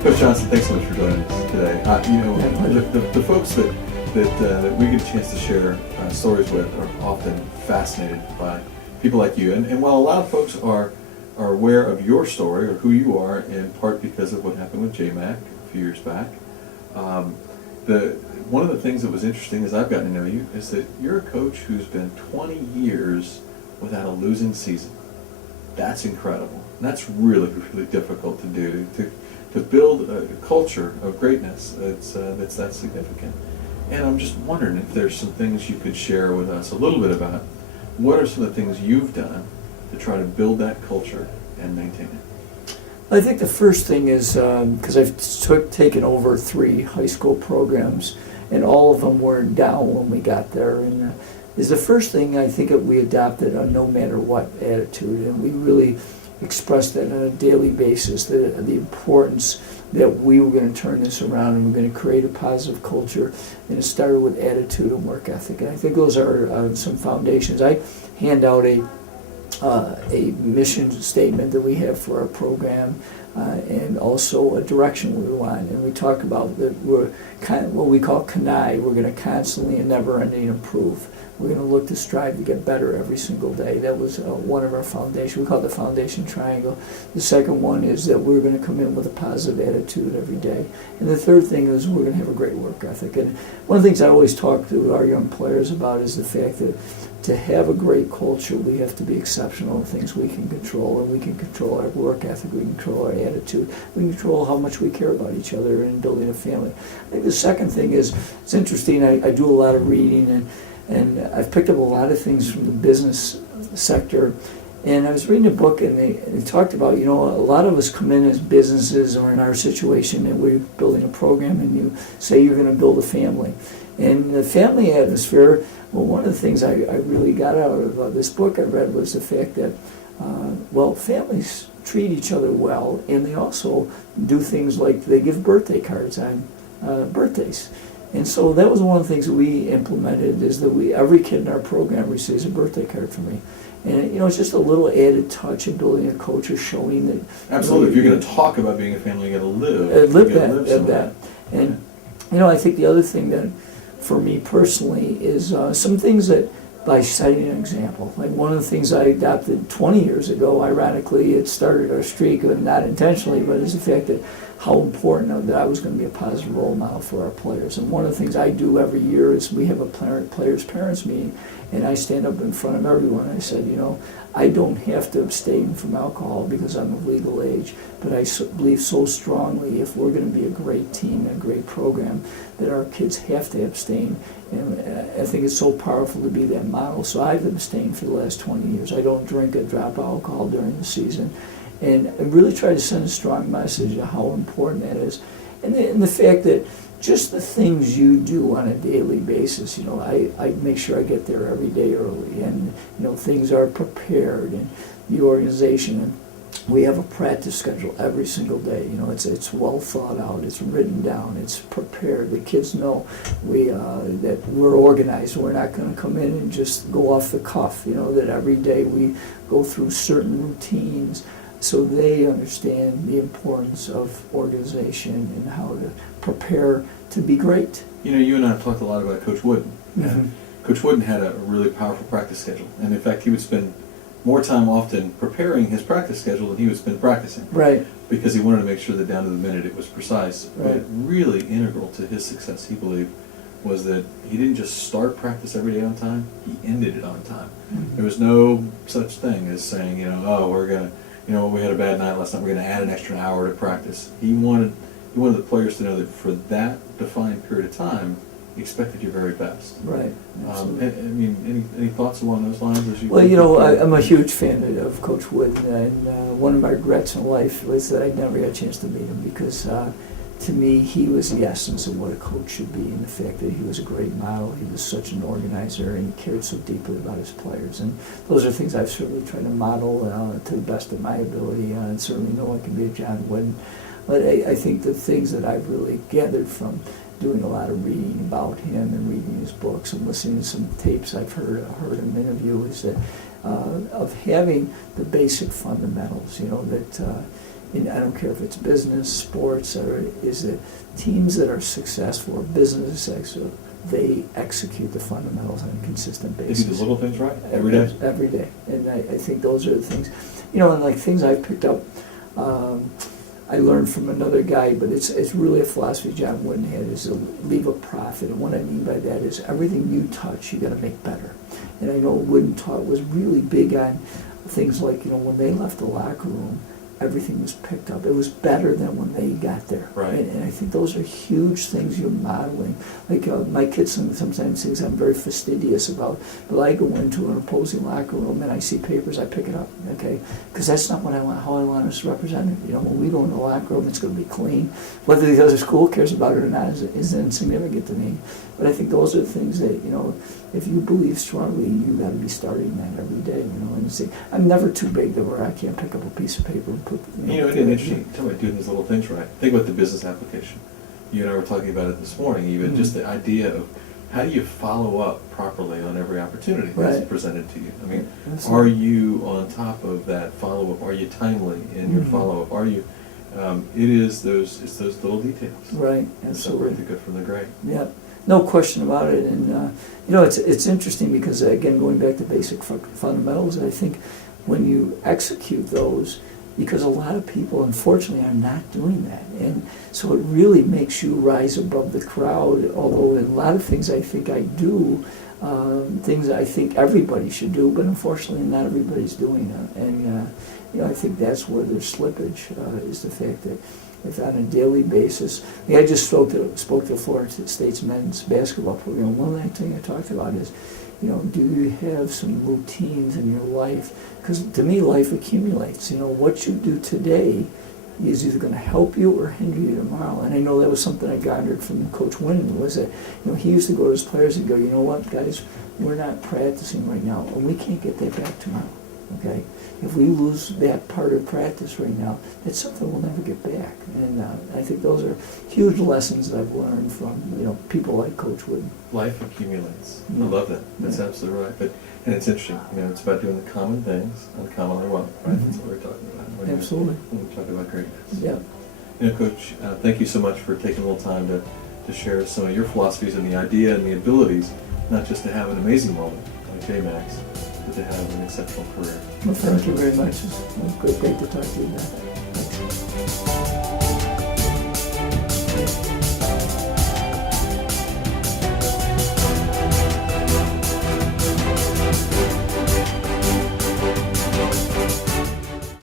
Coach Johnson, thanks so much for joining us today. The folks that we get a chance to share stories with are often fascinated by people like you. And while a lot of folks are aware of your story or who you are, in part because of what happened with J-Mac a few years back, one of the things that was interesting as I've gotten to know you is that you're a coach who's been 20 years without a losing season. That's incredible. And that's really, really difficult to do. To build a culture of greatness that's that significant. And I'm just wondering if there's some things you could share with us a little bit about what are some of the things you've done to try to build that culture and maintain it. I think the first thing is, because I've taken over 3 high school programs, and all of them were down when we got there, and is the first thing I think that we adopted a no matter what attitude, and we really expressed that on a daily basis, the importance that we were going to turn this around and we're going to create a positive culture, and it started with attitude and work ethic. And I think those are some foundations. I hand out a mission statement that we have for our program, and also a direction we want. And we talk about that we're kind of what we call CANI. We're going to constantly and never-ending improve. We're going to look to strive to get better every single day. That was one of our foundations. We call it the foundation triangle. The second one is that we're going to come in with a positive attitude every day. And the third thing is we're going to have a great work ethic. And one of the things I always talk to our young players about is the fact that to have a great culture, we have to be exceptional in things we can control. And we can control our work ethic, we can control our attitude, we can control how much we care about each other and building a family. I think the second thing is, it's interesting, I do a lot of reading, and I've picked up a lot of things from the business sector. And I was reading a book, and they talked about, a lot of us come in as businesses or in our situation, and we're building a program, and you say you're going to build a family. And the family atmosphere, well, one of the things I really got out of this book I read was the fact that, families treat each other well, and they also do things like they give birthday cards on birthdays. And so that was one of the things that we implemented, is that every kid in our program receives a birthday card from me. And it's just a little added touch in building a culture, showing that. Absolutely. If you're going to talk about being a family, you got to live that. And I think the other thing that, for me personally, is some things that by setting an example. Like one of the things I adopted 20 years ago, ironically, it started our streak, not intentionally, but is the fact that how important that I was going to be a positive role model for our players. And one of the things I do every year is we have a players' parents meeting, and I stand up in front of everyone and I said, I don't have to abstain from alcohol because I'm of legal age, but I believe so strongly if we're going to be a great team and a great program that our kids have to abstain. And I think it's so powerful to be that model. So I've abstained for the last 20 years. I don't drink a drop of alcohol during the season. And I really try to send a strong message of how important that is. And the fact that just the things you do on a daily basis, I make sure I get there every day early, and things are prepared, and the organization, and we have a practice schedule every single day. It's well thought out, it's written down, it's prepared. The kids know that we're organized. We're not going to come in and just go off the cuff. That every day we go through certain routines, so they understand the importance of organization and how to prepare to be great. You and I have talked a lot about Coach Wooden. Mm-hmm. Coach Wooden had a really powerful practice schedule, and in fact he would spend more time often preparing his practice schedule than he would spend practicing. Right. Because he wanted to make sure that down to the minute it was precise. Right. But really integral to his success, he believed, was that he didn't just start practice every day on time, he ended it on time. Mm-hmm. There was no such thing as saying, we're going to, we had a bad night last night, we're going to add an extra hour to practice. He wanted the players to know that for that defined period of time, he expected your very best. Right. Any thoughts along those lines? As you I'm a huge fan of Coach Wood, and one of my regrets in life was that I never got a chance to meet him, because to me, he was the essence of what a coach should be, and the fact that he was a great model. He was such an organizer, and he cared so deeply about his players. And those are things I've certainly tried to model to the best of my ability, and certainly no one can be a John Wooden. But I think the things that I've really gathered from doing a lot of reading about him and reading his books and listening to some tapes I've heard him interview is that of having the basic fundamentals, that and I don't care if it's business, sports, or is it teams that are successful or businesses successful, they execute the fundamentals on a consistent They basis. do the little things right every day. Every day. And I think those are the things, and like things I've picked up, I learned from another guy, but it's really a philosophy John Wooden had, is to leave a profit. And what I mean by that is everything you touch, you got to make better. And I know Wooden was really big on things like, when they left the locker room, everything was picked up. It was better than when they got there. Right. And I think those are huge things you're modeling. Like my kids sometimes think I'm very fastidious about, but I go into an opposing locker room and I see papers, I pick it up, okay? Because that's not what I want, how I want us represented. When we go in the locker room, it's going to be clean. Whether the other school cares about it or not is insignificant to me. But I think those are the things that, if you believe strongly, you got to be starting that every day, and say, I'm never too big to where I can't pick up a piece of paper and put, It's interesting. Tell me, doing these little things right. Think about the business application. You and I were talking about it this morning. Even just the idea of how do you follow up properly on every opportunity that's presented to you. I mean, are you on top of that follow up? Are you timely in your follow up? Are you? It's those little details. Right. That Absolutely. separate the good from the great. Yeah. No question about it. And it's interesting because, again, going back to basic fundamentals, I think when you execute those, because a lot of people, unfortunately, are not doing that. And so it really makes you rise above the crowd, although in a lot of things I think I do, things I think everybody should do, but unfortunately not everybody's doing it. And, I think that's where there's slippage, is the fact that if on a daily basis, I just spoke to Florida State's men's basketball program. One thing I talked about is, do you have some routines in your life? Because to me, life accumulates. What you do today is either going to help you or hinder you tomorrow. And I know that was something I garnered from Coach Winton, was that, he used to go to his players and go, you know what, guys, we're not practicing right now, and we can't get that back tomorrow. Okay, if we lose that part of practice right now, that's something we'll never get back. And I think those are huge lessons that I've learned from people like Coach Wood. Life accumulates. I love that. That's absolutely right. And it's interesting. It's about doing the common things uncommonly well. Right. That's what we're talking about. Absolutely. When we talk about greatness. Yeah. Coach, thank you so much for taking a little time to share some of your philosophies and the idea and the abilities, not just to have an amazing moment like J-Mac's, but to have an exceptional career. Well, thank you very much. It was great to talk to you about that.